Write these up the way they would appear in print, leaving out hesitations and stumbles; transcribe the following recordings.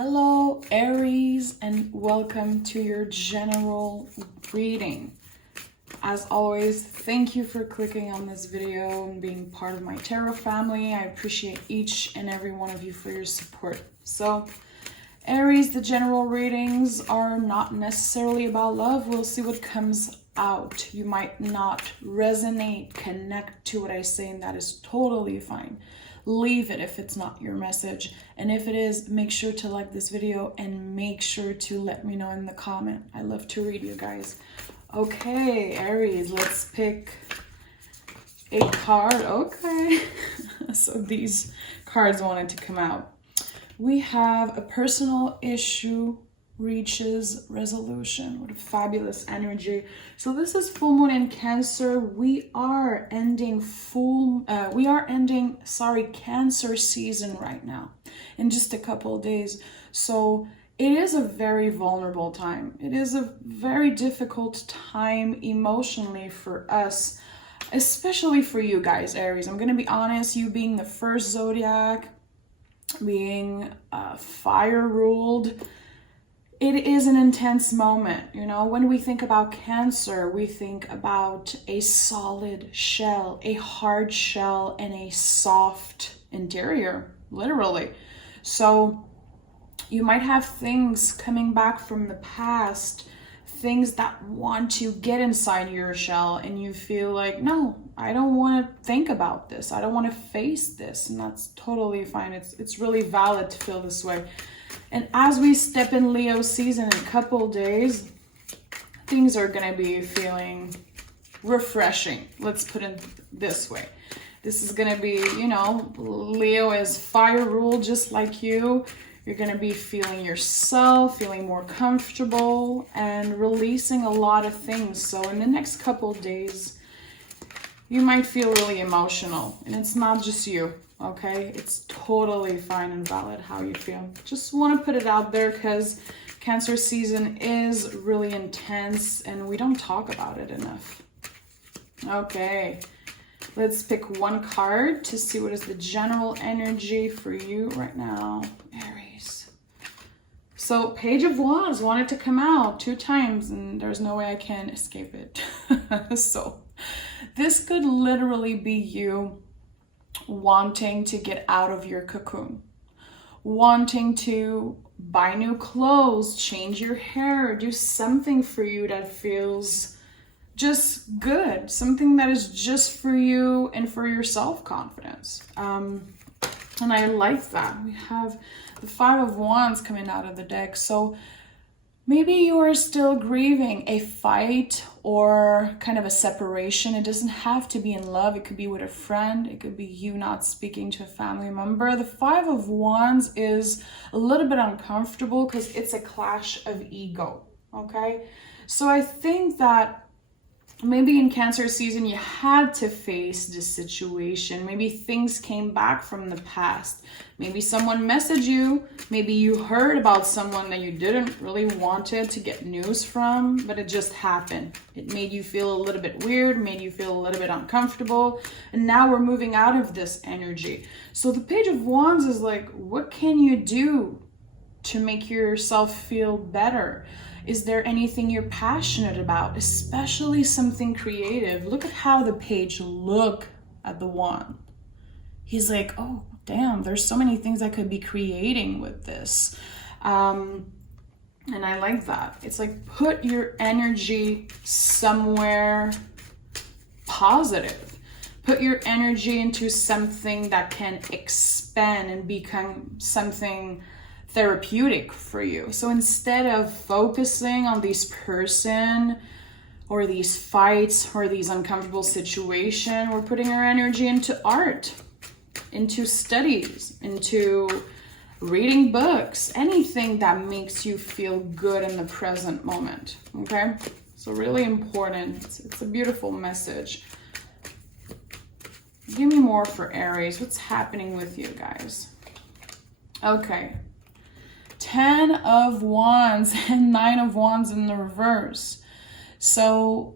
Hello Aries, and welcome to your general reading. As always, thank you for clicking on this video and being part of my tarot family. I appreciate each and every one of you for your support. So Aries, the general readings are not necessarily about love. We'll see what comes out. You might not resonate, connect to what I say, and that is totally fine. Leave it if it's not your message, and if it is, make sure to like this video and make sure to let me know in the comment. I love to read you guys. Okay, Aries, let's pick a card. Okay. So these cards wanted to come out. We have a personal issue reaches resolution. What a fabulous energy. So this is full moon in Cancer. We are ending Cancer season right now in just a couple of days. So it is a very vulnerable time. It is a very difficult time emotionally for us, especially for you guys, Aries. I'm going to be honest, you being the first zodiac, being fire ruled, it is an intense moment. You know, when we think about Cancer, we think about a solid shell, a hard shell, and a soft interior, literally. So you might have things coming back from the past, things that want to get inside your shell, and you feel like, no, I don't want to think about this. I don't want to face this. And that's totally fine. It's really valid to feel this way. And as we step in Leo season in a couple days, things are going to be feeling refreshing. Let's put it this way. This is going to be, you know, Leo is fire ruled just like you. You're going to be feeling yourself, feeling more comfortable, and releasing a lot of things. So in the next couple days, you might feel really emotional. And it's not just you. Okay, it's totally fine and valid how you feel. Just want to put it out there because Cancer season is really intense and we don't talk about it enough. Okay, let's pick one card to see what is the general energy for you right now, Aries. So Page of Wands wanted to come out 2 times and there's no way I can escape it. So this could literally be you wanting to get out of your cocoon, wanting to buy new clothes, change your hair, do something for you that feels just good, something that is just for you and for your self-confidence. And I like that. We have the 5 of Wands coming out of the deck. So maybe you are still grieving a fight or kind of a separation. It doesn't have to be in love. It could be with a friend. It could be you not speaking to a family member. The 5 of Wands is a little bit uncomfortable because it's a clash of ego, okay? So I think that maybe in Cancer season, you had to face this situation. Maybe things came back from the past. Maybe someone messaged you. Maybe you heard about someone that you didn't really wanted to get news from, but it just happened. It made you feel a little bit weird, made you feel a little bit uncomfortable. And now we're moving out of this energy. So the Page of Wands is like, what can you do to make yourself feel better? Is there anything you're passionate about, especially something creative? Look at how the page look at the wand. He's like, oh, damn, there's so many things I could be creating with this. And I like that. It's like, put your energy somewhere positive. Put your energy into something that can expand and become something therapeutic for you. So instead of focusing on this person or these fights or these uncomfortable situations, we're putting our energy into art, into studies, into reading books, anything that makes you feel good in the present moment. Okay, so really important. It's a beautiful message. Give me more for Aries. What's happening with you guys? Okay, 10 of Wands and 9 of Wands in the reverse. So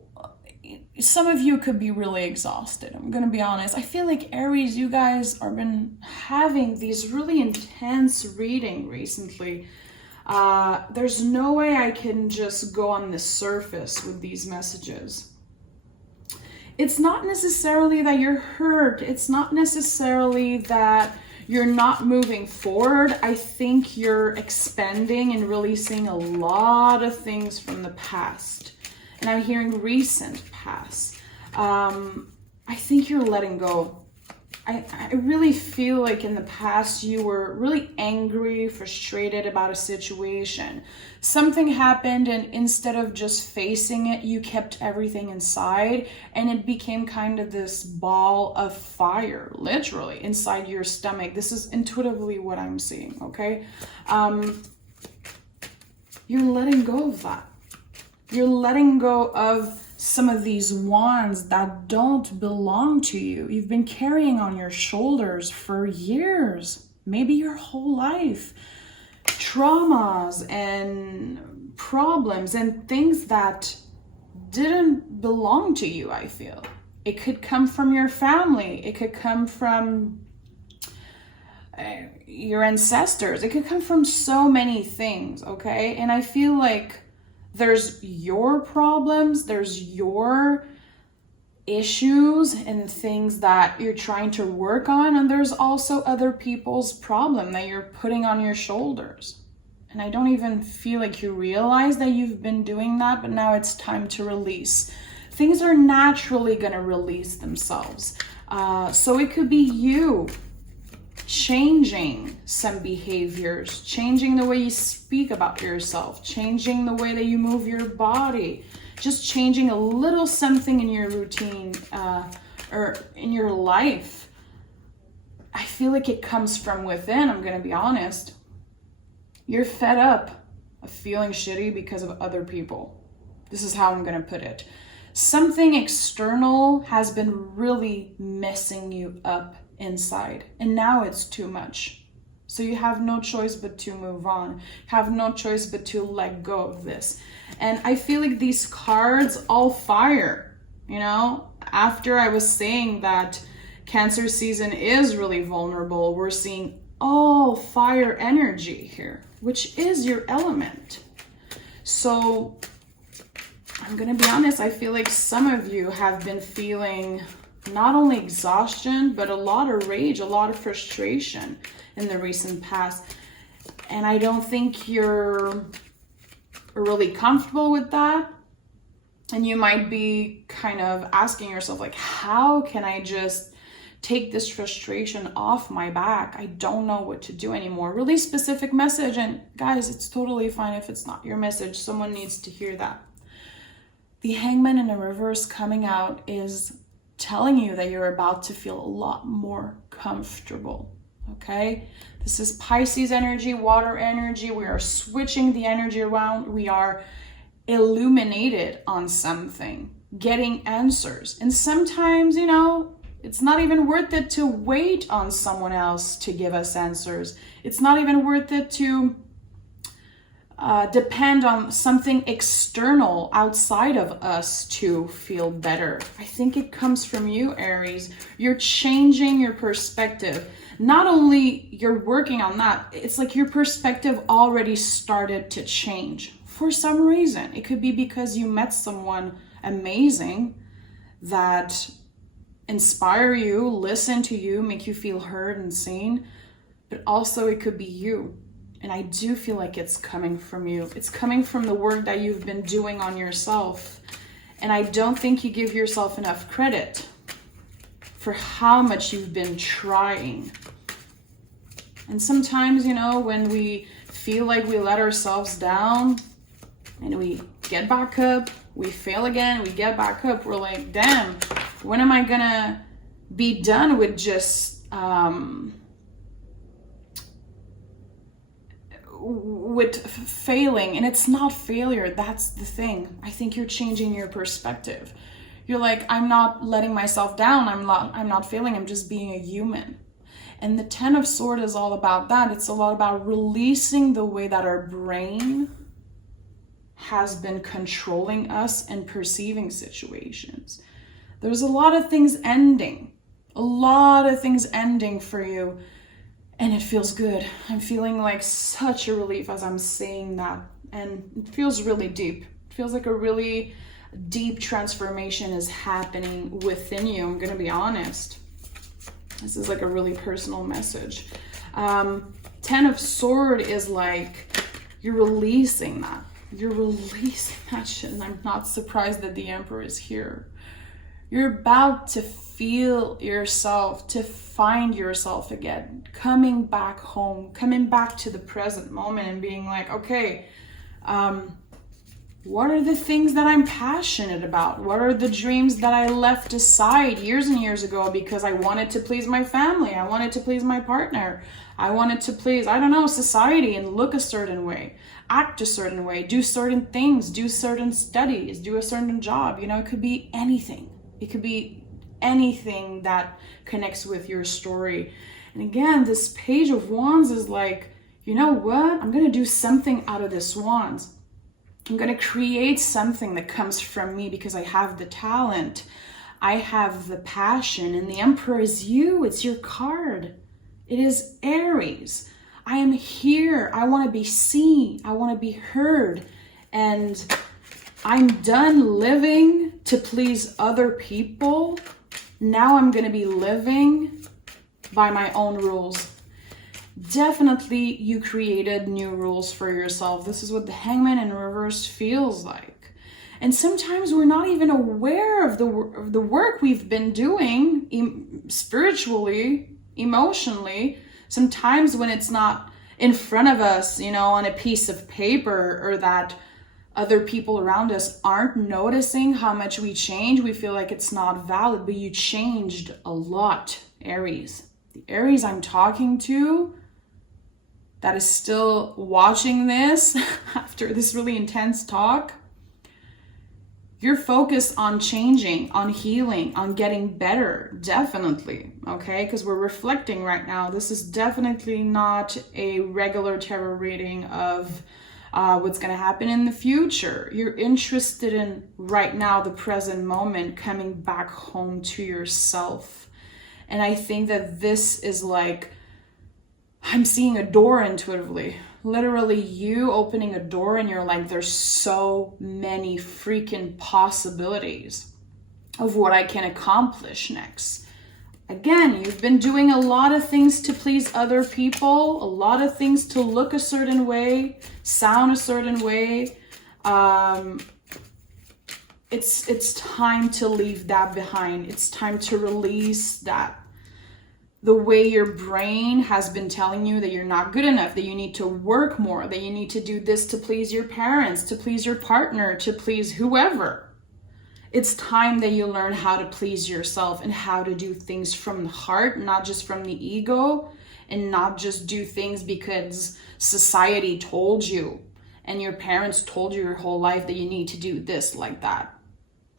some of you could be really exhausted. I'm gonna be honest. I feel like Aries, you guys have been having these really intense reading recently. There's no way I can just go on the surface with these messages. It's not necessarily that you're hurt. It's not necessarily that you're not moving forward. I think you're expanding and releasing a lot of things from the past. And I'm hearing recent past. I think you're letting go. I really feel like in the past you were really angry, frustrated about a situation. Something happened, and instead of just facing it, you kept everything inside, and it became kind of this ball of fire, literally, inside your stomach. This is intuitively what I'm seeing, okay? You're letting go of that. You're letting go of some of these wands that don't belong to you. You've been carrying on your shoulders for years, maybe your whole life. Traumas and problems and things that didn't belong to you, I feel. It could come from your family. It could come from your ancestors. It could come from so many things, okay? And I feel like there's your problems, there's your issues and things that you're trying to work on, and there's also other people's problem that you're putting on your shoulders. And I don't even feel like you realize that you've been doing that, but now it's time to release. Things are naturally going to release themselves. So it could be you changing some behaviors, changing the way you speak about yourself, changing the way that you move your body, just changing a little something in your routine or in your life. I feel like it comes from within, I'm going to be honest. You're fed up of feeling shitty because of other people. This is how I'm going to put it. Something external has been really messing you up inside, and now it's too much. So you have no choice but to move on. Have no choice but to let go of this. And I feel like these cards all fire, you know? After I was saying that Cancer season is really vulnerable, we're seeing all fire energy here, which is your element. So I'm gonna be honest, I feel like some of you have been feeling not only exhaustion, but a lot of rage, a lot of frustration in the recent past. And I don't think you're really comfortable with that. And you might be kind of asking yourself, like, how can I just take this frustration off my back? I don't know what to do anymore. Really specific message. And guys, it's totally fine if it's not your message. Someone needs to hear that. The Hangman in the reverse coming out is telling you that you're about to feel a lot more comfortable, okay? This is Pisces energy, water energy. We are switching the energy around. We are illuminated on something, getting answers. And sometimes, you know, it's not even worth it to wait on someone else to give us answers. It's not even worth it to depend on something external outside of us to feel better. I think it comes from you, Aries. You're changing your perspective. Not only you're working on that, it's like your perspective already started to change for some reason. It could be because you met someone amazing that inspire you, listen to you, make you feel heard and seen, but also it could be you. And I do feel like it's coming from you. It's coming from the work that you've been doing on yourself. And I don't think you give yourself enough credit for how much you've been trying. And sometimes, you know, when we feel like we let ourselves down and we get back up, we fail again, we get back up, we're like, damn, when am I gonna be done with just with failing? And it's not failure, that's the thing. I think you're changing your perspective. You're like, I'm not letting myself down, I'm not failing, I'm just being a human. And the 10 of Swords is all about that. It's a lot about releasing the way that our brain has been controlling us and perceiving situations. There's a lot of things ending. A lot of things ending for you. And it feels good. I'm feeling like such a relief as I'm saying that. And it feels really deep. It feels like a really deep transformation is happening within you. I'm going to be honest. This is like a really personal message. 10 of Swords is like you're releasing that. You're releasing that shit. And I'm not surprised that the Emperor is here. You're about to feel yourself, to find yourself again, coming back home, coming back to the present moment and being like, okay, what are the things that I'm passionate about? What are the dreams that I left aside years and years ago because I wanted to please my family? I wanted to please my partner. I wanted to please, I don't know, society and look a certain way, act a certain way, do certain things, do certain studies, do a certain job. You know, it could be anything. It could be anything that connects with your story. And again, this Page of Wands is like, you know what? I'm going to do something out of this Wands. I'm going to create something that comes from me because I have the talent. I have the passion. And the Emperor is you. It's your card. It is Aries. I am here. I want to be seen. I want to be heard. And I'm done living to please other people. Now I'm going to be living by my own rules. Definitely you created new rules for yourself. This is what the Hangman in reverse feels like. And sometimes we're not even aware of the work we've been doing spiritually, emotionally. Sometimes when it's not in front of us, you know, on a piece of paper, or that other people around us aren't noticing how much we change, we feel like it's not valid, but you changed a lot, Aries. The Aries I'm talking to that is still watching this after this really intense talk, you're focused on changing, on healing, on getting better, definitely, okay? Because we're reflecting right now. This is definitely not a regular tarot reading of what's going to happen in the future. You're interested in right now, the present moment, coming back home to yourself. And I think that this is like, I'm seeing a door intuitively. Literally you opening a door and you're like, there's so many freaking possibilities of what I can accomplish next. Again, you've been doing a lot of things to please other people, a lot of things to look a certain way, sound a certain way. It's time to leave that behind. It's time to release that. The way your brain has been telling you that you're not good enough, that you need to work more, that you need to do this to please your parents, to please your partner, to please whoever. It's time that you learn how to please yourself and how to do things from the heart, not just from the ego, and not just do things because society told you and your parents told you your whole life that you need to do this like that,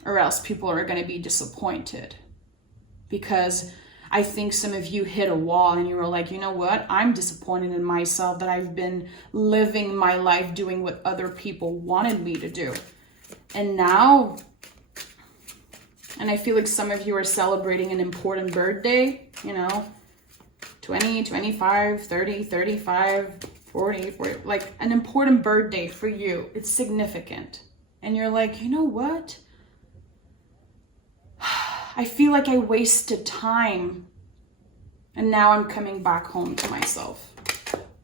or else people are going to be disappointed. Because I think some of you hit a wall and you were like, you know what? I'm disappointed in myself that I've been living my life doing what other people wanted me to do. And now, and I feel like some of you are celebrating an important birthday, you know, 20, 25, 30, 35, 40, like an important birthday for you. It's significant. And you're like, you know what? I feel like I wasted time and now I'm coming back home to myself.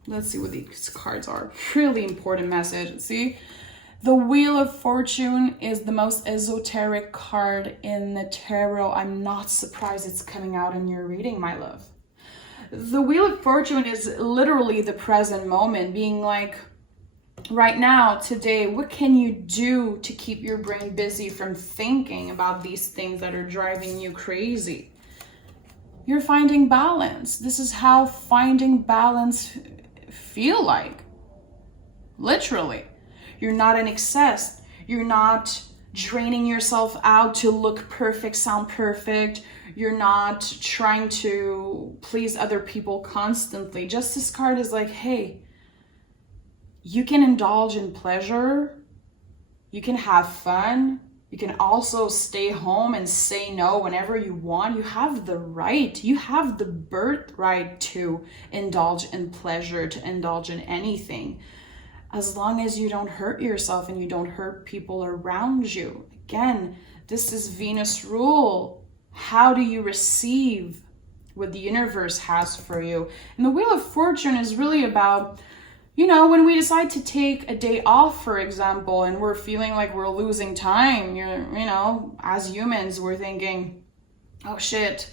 Let's see what these cards are. Really important message. See, the Wheel of Fortune is the most esoteric card in the tarot. I'm not surprised it's coming out in your reading, my love. The Wheel of Fortune is literally the present moment, being like, right now, today, what can you do to keep your brain busy from thinking about these things that are driving you crazy? You're finding balance. This is how finding balance feel like. Literally. You're not in excess. You're not draining yourself out to look perfect, sound perfect. You're not trying to please other people constantly. Justice card is like, hey, you can indulge in pleasure You can have fun. You can also stay home and say no whenever you want. You have the right, you have the birthright to indulge in pleasure, to indulge in anything, as long as you don't hurt yourself and you don't hurt people around you. Again, this is Venus rule. How do you receive what the universe has for you? And the Wheel of Fortune is really about, you know, when we decide to take a day off, for example, and we're feeling like we're losing time, you know, as humans, we're thinking, oh shit,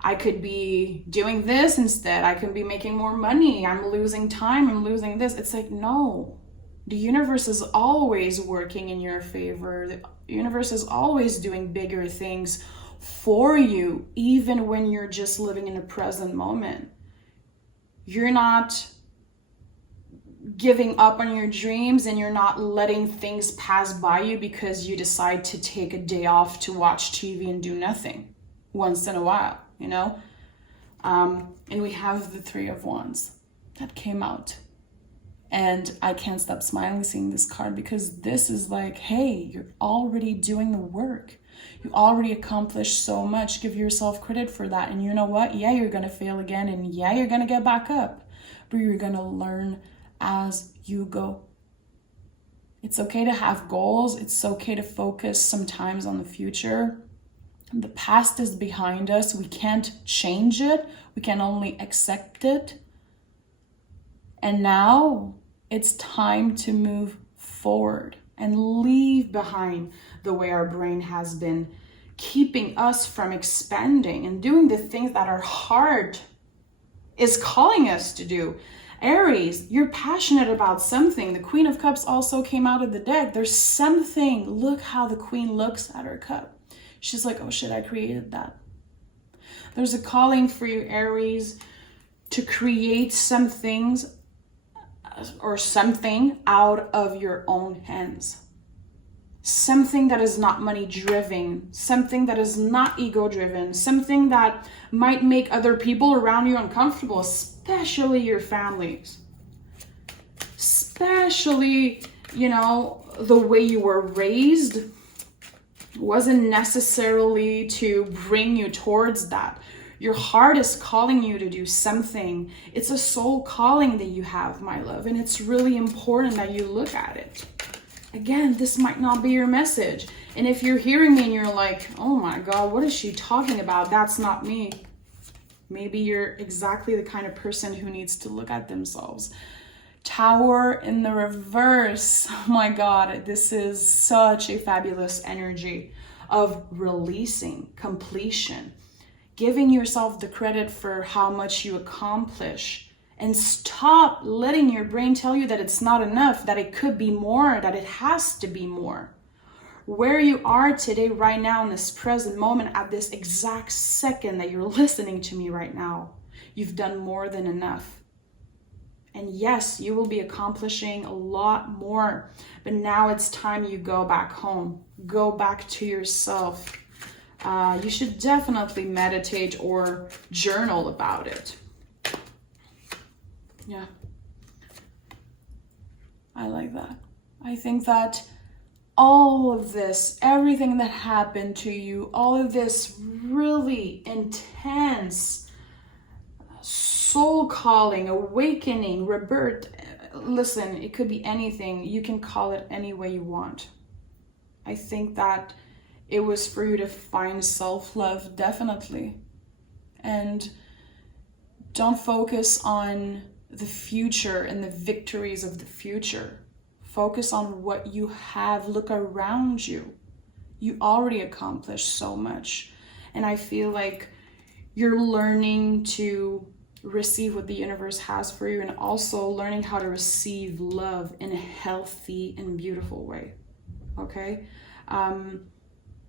I could be doing this instead. I could be making more money. I'm losing time. I'm losing this. It's like, no, the universe is always working in your favor. The universe is always doing bigger things for you, even when you're just living in the present moment. You're not giving up on your dreams, and you're not letting things pass by you because you decide to take a day off to watch TV and do nothing once in a while, you know? And we have the Three of Wands that came out. And I can't stop smiling seeing this card, because this is like, hey, you're already doing the work. You already accomplished so much. Give yourself credit for that. And you know what? Yeah, you're going to fail again. And yeah, you're going to get back up. But you're going to learn as you go. It's okay to have goals. It's okay to focus sometimes on the future. The past is behind us. We can't change it. We can only accept it. And now it's time to move forward and leave behind the way our brain has been keeping us from expanding and doing the things that our heart is calling us to do. Aries, you're passionate about something. The Queen of Cups also came out of the deck. There's something. Look how the Queen looks at her cup. She's like, oh shit, I created that. There's a calling for you, Aries, to create some things or something out of your own hands. Something that is not money driven, something that is not ego driven, something that might make other people around you uncomfortable, especially your families. Especially, you know, the way you were raised wasn't necessarily to bring you towards that. Your heart is calling you to do something. It's a soul calling that you have, my love, and it's really important that you look at it. Again, this might not be your message. And if you're hearing me and you're like, oh my God, what is she talking about? That's not me. Maybe you're exactly the kind of person who needs to look at themselves. Tower in the reverse. Oh my God, this is such a fabulous energy of releasing, completion, giving yourself the credit for how much you accomplish. And stop letting your brain tell you that it's not enough, that it could be more, that it has to be more. Where you are today, right now, in this present moment, at this exact second that you're listening to me right now, you've done more than enough. And yes, you will be accomplishing a lot more. But now it's time you go back home. Go back to yourself. You should definitely meditate or journal about it. Yeah, I like that. I think that all of this, everything that happened to you, all of this really intense soul calling, awakening, rebirth, listen, it could be anything. You can call it any way you want. I think that it was for you to find self-love, definitely. And don't focus on the future and the victories of the future. Focus on what you have. Look around you. You already accomplished so much. And I feel like you're learning to receive what the universe has for you, and also learning how to receive love in a healthy and beautiful way. Okay?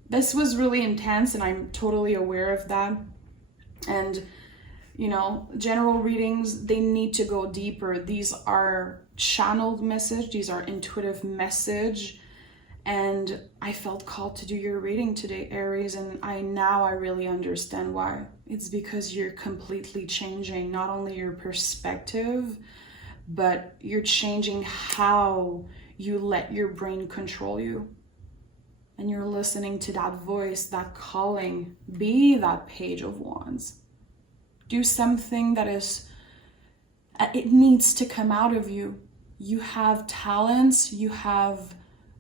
This was really intense, and I'm totally aware of that. And you know, general readings, they need to go deeper. These are channeled message. These are intuitive message. And I felt called to do your reading today, Aries. And I really understand why. It's because you're completely changing not only your perspective, but you're changing how you let your brain control you. And you're listening to that voice, that calling. Be that Page of Wands. Do something that is, it needs to come out of you. You have talents, you have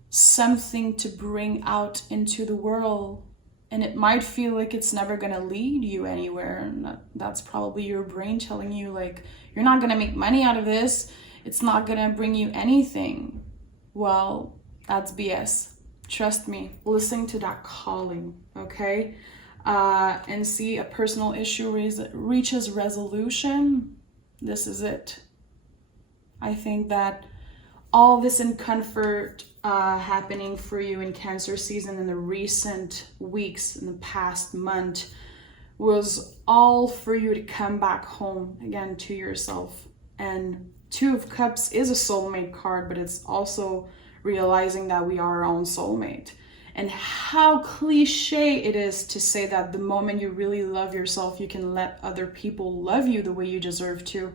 something to bring out into the world. And it might feel like it's never gonna lead you anywhere. And that's probably your brain telling you, like, you're not gonna make money out of this. It's not gonna bring you anything. Well, that's BS. Trust me, listen to that calling, okay? And see a personal issue reaches resolution. This is it. I think that all this in comfort happening for you in Cancer season in the recent weeks, in the past month, was all for you to come back home again to yourself. And Two of Cups is a soulmate card, but it's also realizing that we are our own soulmate. And how cliche it is to say that the moment you really love yourself, you can let other people love you the way you deserve to.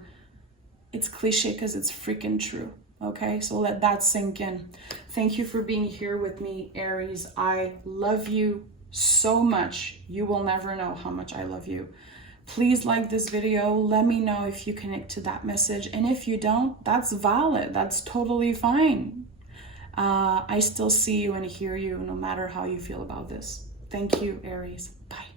It's cliche because it's freaking true. Okay, so let that sink in. Thank you for being here with me, Aries. I love you so much. You will never know how much I love you. Please like this video. Let me know if you connect to that message. And if you don't, that's valid. That's totally fine. I still see you and hear you no matter how you feel about this. Thank you, Aries. Bye.